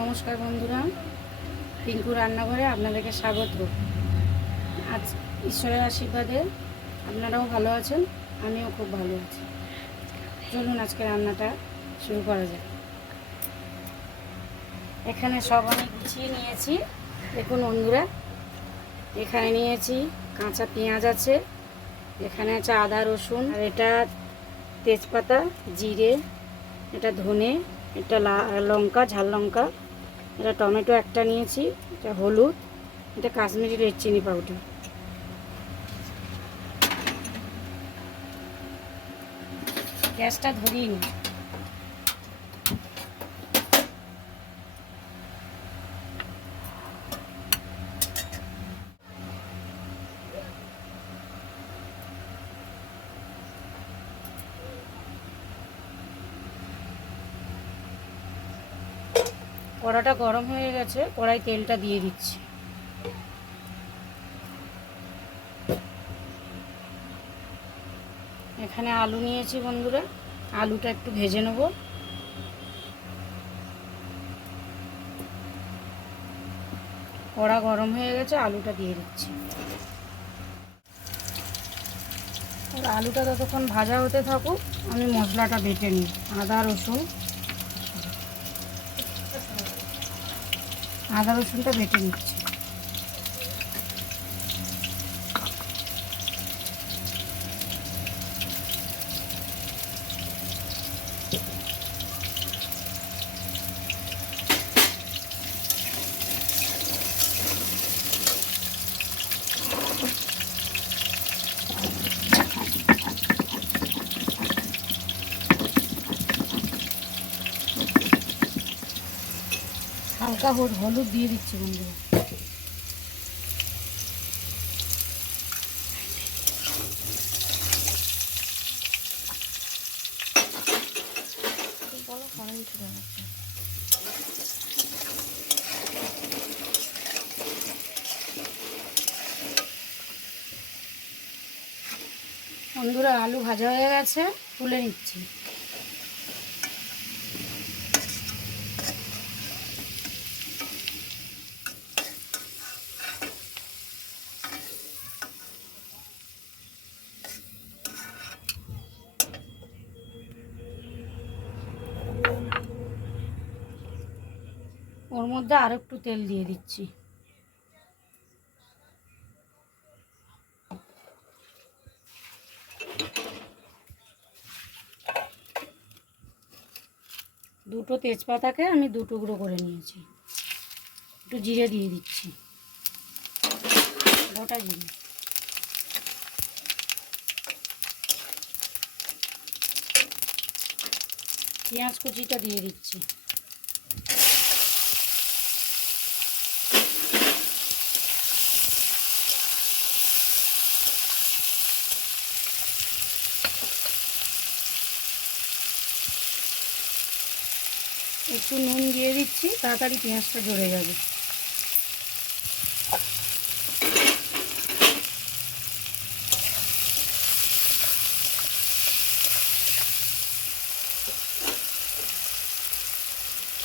নমস্কার বন্ধুরা, পিঙ্কু রান্নাঘরে আপনাদেরকে স্বাগত। আজ ঈশ্বরের আশীর্বাদে আপনারাও ভালো আছেন, আমিও খুব ভালো আছি। চলুন আজকে রান্নাটা শুরু করা যাক। এখানে সব আমি গুছিয়ে নিয়েছি। দেখুন বন্ধুরা, এখানে নিয়েছি কাঁচা পেঁয়াজ আছে, এখানে আছে আদা রসুন, আর এটা তেজপাতা, জিরে, এটা ধনে, এটা লঙ্কা, ঝাল লঙ্কা, এটা টমেটো একটা নিয়েছি, এটা হলুদ, এটা কাশ্মীরি রেড চিনি পাউডার। গ্যাসটা ধরিয়ে নিই। কড়াটা গরম হয়ে গেছে, কড়াই তেলটা দিয়ে দিচ্ছি। এখানে আলু নিয়েছি বন্ধুরা, আলুটা একটু ভেজে নেব। কড়া গরম হয়ে গেছে, আলুটা দিয়ে দিচ্ছি। আলুটা ততক্ষণ ভাজা হতে থাকুক, আমি মশলাটা বেটে নিই। আদা রসুনটা বেটে নিচ্ছি। হালকা হলুদ দিয়ে দিচ্ছি বন্ধুরা। বন্ধুরা, আলু ভাজা হয়ে গেছে, তুলে নিচ্ছি। ওর মধ্যে আর একটু তেল দিয়ে দিচ্ছি। দুটো তেজপাতাকে আমি দু টুকরো করে নিয়েছি। একটু জিরে দিয়ে দিচ্ছি, গোটা জিরে। পেঁয়াজ কুচিটা দিয়ে দিচ্ছি। একটু নুন দিয়ে দিচ্ছি, তাড়াতাড়ি পেঁয়াজটা ঝরে যাবে।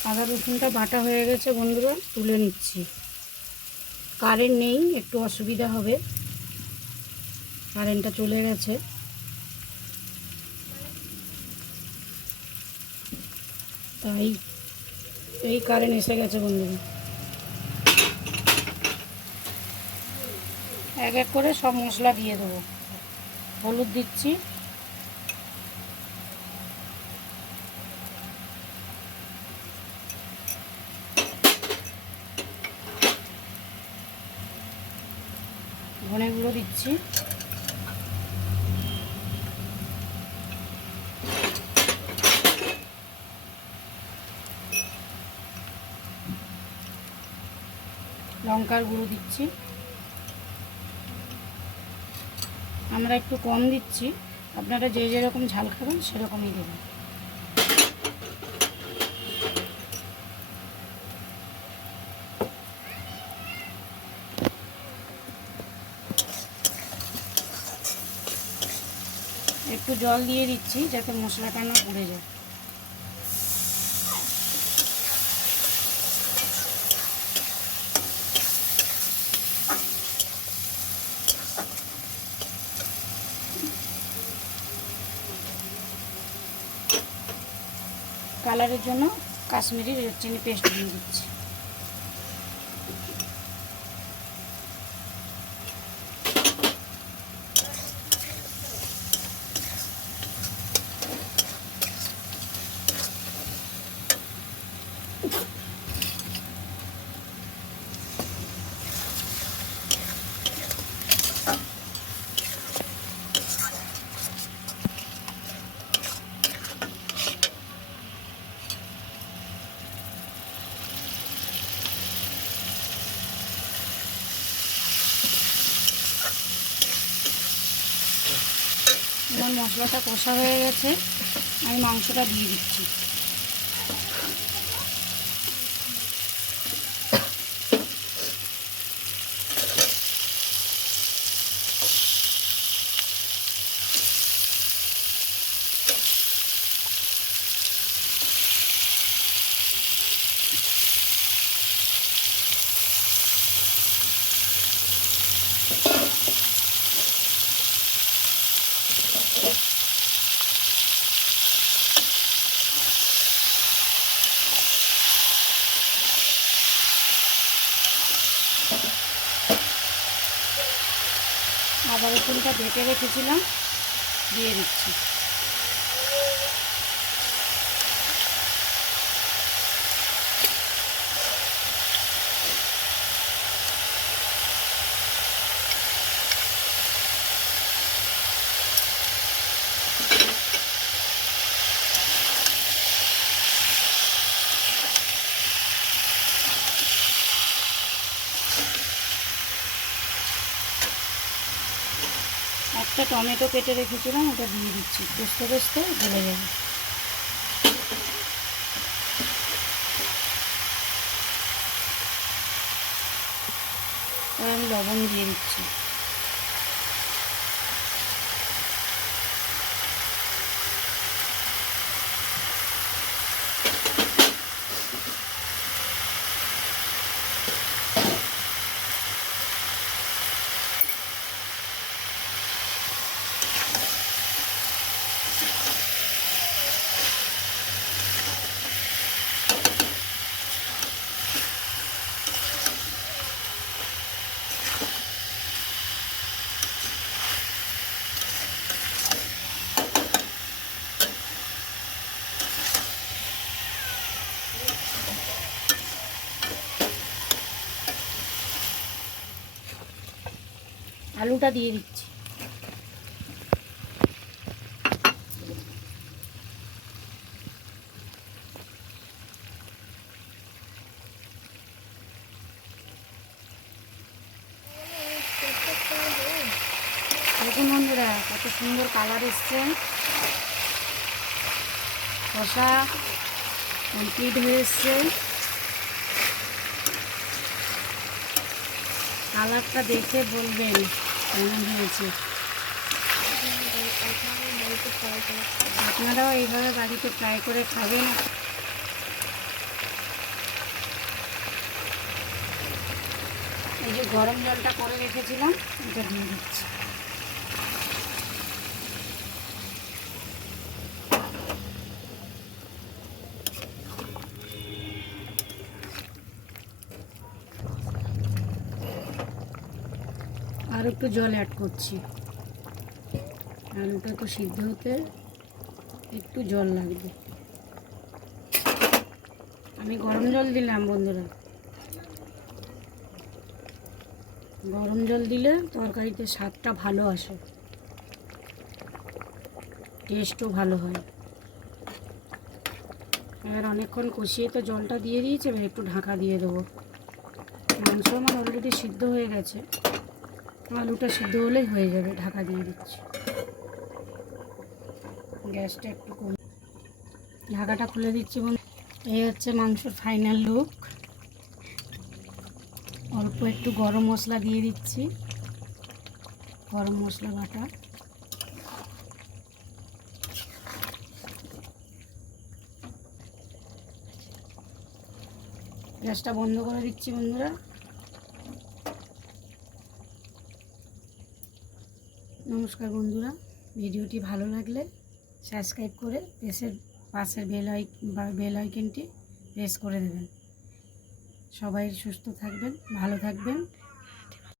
আদা রসুনটা বাটা হয়ে গেছে বন্ধুরা, তুলে নিচ্ছি। কারেন্ট নেই, একটু অসুবিধা হবে, কারেন্টটা চলে গেছে। তাই এই কারেন্ট এসে গেছে বন্ধুরা। এক এক করে সব মশলা দিয়ে দেবো। হলুদ দিচ্ছি, ধনে গুঁড়ো দিচ্ছি, লঙ্কার গুঁড়ো দিচ্ছি। আমরা একটু কম দিচ্ছি, আপনারা যে যেরকম ঝাল খাবেন সেরকমই দেবেন। একটু জল দিয়ে দিচ্ছি যাতে মশলাটা না পুড়ে যায়। কালারের জন্য কাশ্মীরি রেড চিলি পেস্ট দিয়ে দিচ্ছি। আমার মশলাটা কষা হয়ে গেছে, আমি মাংসটা দিয়ে দিচ্ছি। আদা রসুনটা বেটে রেখেছিলাম, দিয়ে দিচ্ছি। একটা টমেটো কেটে রেখেছিলাম, ওটা দিয়ে দিচ্ছি। কষতে কষতে গলে যাবে। আমি লবণ দিয়ে দিচ্ছি। আলুটা দিয়ে দিচ্ছি। দেখুন বন্ধুরা, কত সুন্দর কালার এসছে। কষা কমপ্লিট হয়ে এসছে। কালারটা দেখে বলবেন কেমন হয়েছে। আপনারাও এইভাবে বাড়িতে ট্রাই করে খাবেন। এই যে গরম জলটা করে রেখেছিলাম, এটা দিয়ে দিচ্ছি। আর একটু জল অ্যাড করছি। আলুটা তো সিদ্ধ হতে একটু জল লাগবে। আমি গরম জল দিলাম বন্ধুরা। গরম জল দিলে তরকারিতে স্বাদটা ভালো আসে, টেস্টও ভালো হয়। এবার অনেকক্ষণ কষিয়ে তো জলটা দিয়ে দিয়েছে, এবার একটু ঢাকা দিয়ে দেবো। মাংস আমার অলরেডি সিদ্ধ হয়ে গেছে, আলুটা সিদ্ধ হলেই হয়ে যাবে। ঢাকা দিয়ে দিচ্ছি। গ্যাসটা একটু কম, ঢাকাটা খুলে দিচ্ছি। এই হচ্ছে মাংসর ফাইনাল লুক। অল্প একটু গরম মশলা দিয়ে দিচ্ছি, গরম মশলা বাটা। গ্যাসটা বন্ধ করে দিচ্ছি বন্ধুরা। নমস্কার বন্ধুরা, ভিডিওটি ভালো লাগলে সাবস্ক্রাইব করে পাশের বেল আইকনটি প্রেস করে দেবেন। সবাই সুস্থ থাকবেন, ভালো থাকবেন।